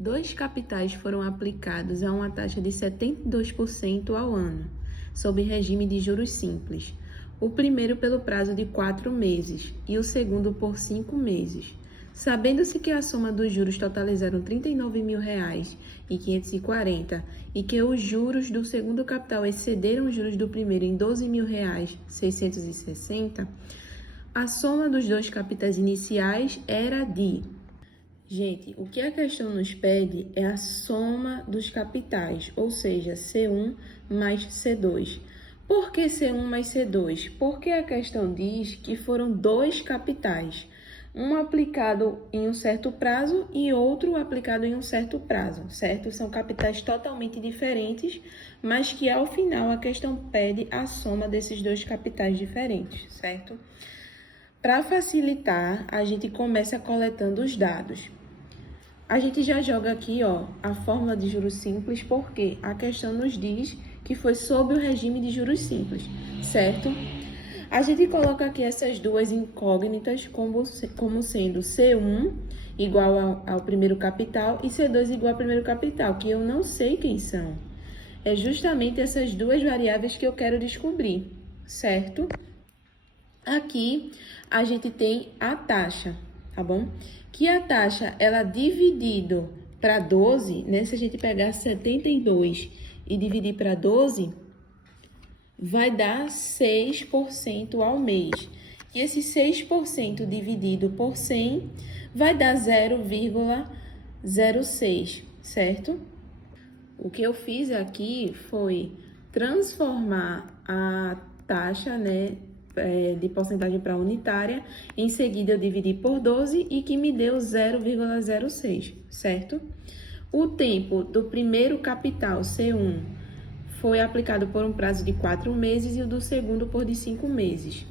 Dois capitais foram aplicados a uma taxa de 72% ao ano, sob regime de juros simples. O primeiro pelo prazo de 4 meses e o segundo por 5 meses. Sabendo-se que a soma dos juros totalizaram R$ 39.540 e que os juros do segundo capital excederam os juros do primeiro em R$ 12.660, a soma dos dois capitais iniciais era de... Gente, o que a questão nos pede é a soma dos capitais, ou seja, C1 mais C2. Por que C1 mais C2? Porque a questão diz que foram dois capitais, um aplicado em um certo prazo e outro aplicado em um certo prazo, certo? São capitais totalmente diferentes, mas que ao final a questão pede a soma desses dois capitais diferentes, certo? Para facilitar, a gente começa coletando os dados. A gente já joga aqui, ó, a fórmula de juros simples, porque a questão nos diz que foi sob o regime de juros simples, certo? A gente coloca aqui essas duas incógnitas como sendo C1 igual ao primeiro capital e C2 igual ao primeiro capital, que eu não sei quem são. É justamente essas duas variáveis que eu quero descobrir, certo? Aqui a gente tem a taxa, tá bom? Que a taxa, ela dividido para 12, né? Se a gente pegar 72 e dividir para 12, vai dar 6% ao mês. E esse 6% dividido por 100 vai dar 0,06, certo? O que eu fiz aqui foi transformar a taxa, né, de porcentagem para unitária, em seguida eu dividi por 12 e que me deu 0,06, certo? O tempo do primeiro capital, C1, foi aplicado por um prazo de 4 meses e o do segundo por de 5 meses.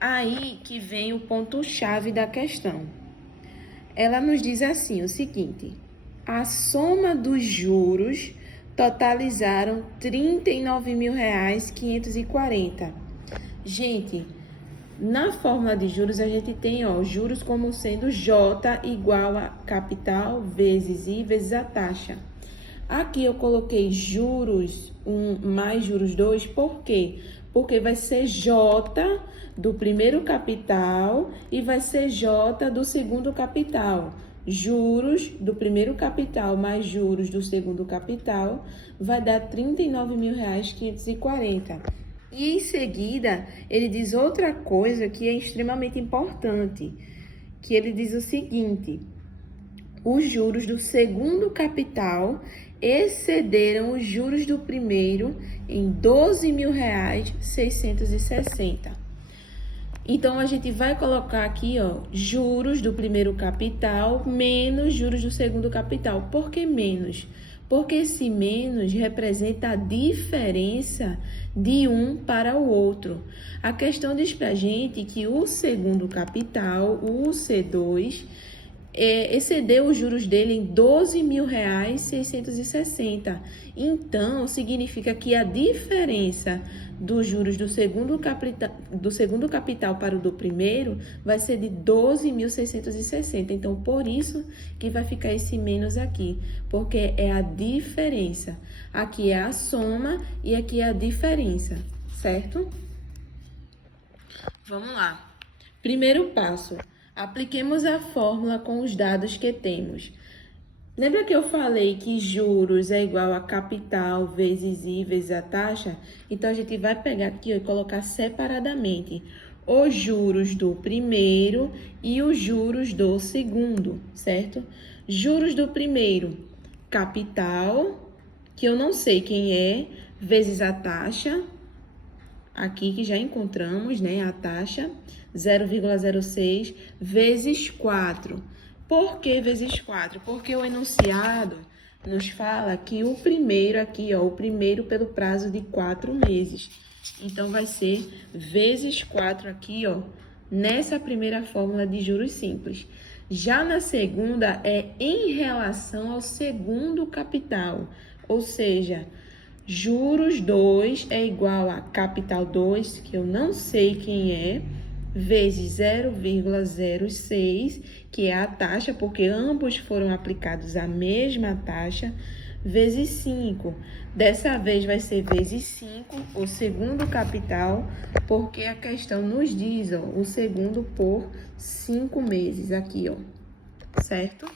Aí que vem o ponto-chave da questão. Ela nos diz assim, o seguinte: a soma dos juros totalizaram R$ 39.540. Gente, na fórmula de juros, a gente tem, ó, juros como sendo J igual a capital vezes I vezes a taxa. Aqui eu coloquei juros 1 mais juros 2, por quê? Porque vai ser J do primeiro capital e vai ser J do segundo capital. Juros do primeiro capital mais juros do segundo capital vai dar R$ 39.540. E em seguida, ele diz outra coisa que é extremamente importante, que ele diz o seguinte: os juros do segundo capital excederam os juros do primeiro em R$ 12.660. Então, a gente vai colocar aqui, ó, juros do primeiro capital menos juros do segundo capital. Por que menos? Porque esse menos representa a diferença de um para o outro. A questão diz pra gente que o segundo capital, o C2, excedeu os juros dele em R$ 12.660. Então, significa que a diferença dos juros do segundo capital para o do primeiro vai ser de R$ 12.660. Então, por isso que vai ficar esse menos aqui, porque é a diferença. Aqui é a soma e aqui é a diferença, certo? Vamos lá. Primeiro passo. Apliquemos a fórmula com os dados que temos. Lembra que eu falei que juros é igual a capital vezes I vezes a taxa? Então, a gente vai pegar aqui e colocar separadamente os juros do primeiro e os juros do segundo, certo? Juros do primeiro, capital, que eu não sei quem é, vezes a taxa, aqui que já encontramos, né, a taxa, 0,06 vezes 4. Por que vezes 4? Porque o enunciado nos fala que o primeiro aqui, ó, o primeiro pelo prazo de 4 meses. Então, vai ser vezes 4 aqui, ó, nessa primeira fórmula de juros simples. Já na segunda, é em relação ao segundo capital, ou seja, juros 2 é igual a capital 2, que eu não sei quem é, vezes 0,06, que é a taxa, porque ambos foram aplicados a mesma taxa, vezes 5. Dessa vez vai ser vezes 5, o segundo capital, porque a questão nos diz, ó, o segundo por 5 meses aqui, ó, certo?